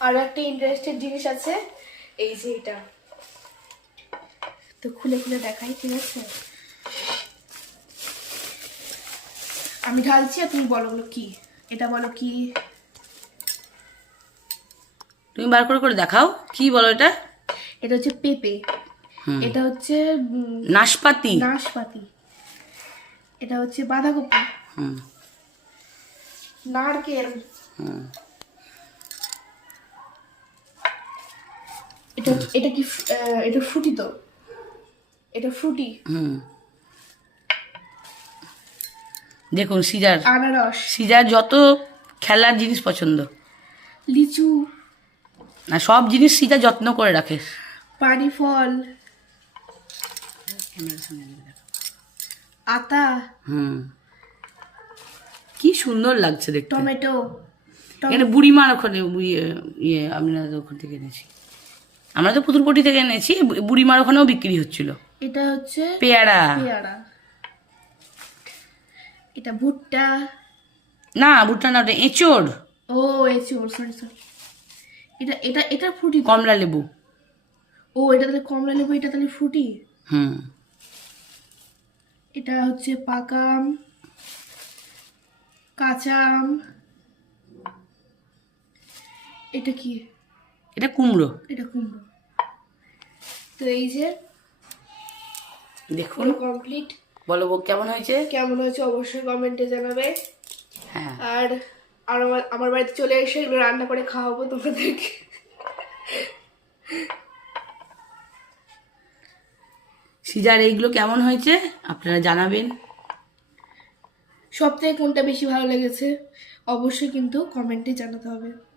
আরও একটা ইন্টারেস্টেড জিনিস আছে। এই যে এটা। তো খুলে খুলে দেখাই ঠিক আছে? আমি ঢালছি আর তুমি বলো ওগুলো কি? এটা বলো কি? তুমি বার করে করে দেখাও। কি বলো এটা? এটা হচ্ছে পেঁপে। এটা হচ্ছে নাশপাতি। নাশপাতি। এটা হচ্ছে বাঁধাকপি। হুম। নারকেল। হুম। এটা কি এটা ফ্রুটি তো? এটা ফ্রুটি হুম। দেখুন সিজার। আনারস। সিজার যত খেলার জিনিস পছন্দ। লিচু। আর সব জিনিস সিজার যত্ন করে রাখে। পানি ফল। আতা। হুম। কি সুন্দর লাগছে দেখতে। টমেটো। টম- এখানে বুড়িমার ওখানে ইয়ে ইয়ে আমরা ওখান থেকে এনেছি। আমরা তো পুতুলপটি থেকে এনেছি বুড়িমার ওখানেও বিক্রি হচ্ছিল। এটা হচ্ছে পেয়ারা। পেয়ারা। এটা ভুট্টা। না ভুট্টা না ওটা এঁচড়। ও ওর সরি সরি এটা এটা এটা ফ্রুটি কমলা লেবু। ও এটা তাহলে কমলা লেবু এটা তাহলে ফ্রুটি? হুম। এটা হচ্ছে পাকা আম কাঁচা আম। এটা কি? এটা কুমড়ো। এটা কুমড়ো। তো এই যে দেখুন। কমপ্লিট বলো বউ কেমন হয়েছে? কেমন হয়েছে অবশ্যই কমেন্টে জানাবে। হ্যাঁ। আর আর আমার আমার বাড়িতে চলে এসে এগুলো রান্না করে খাওয়াবো তোমাদেরকে। সিজার এইগুলো কেমন হয়েছে? আপনারা জানাবেন। সব থেকে কোনটা বেশি ভালো লেগেছে? অবশ্যই কিন্তু কমেন্টে জানাতে হবে।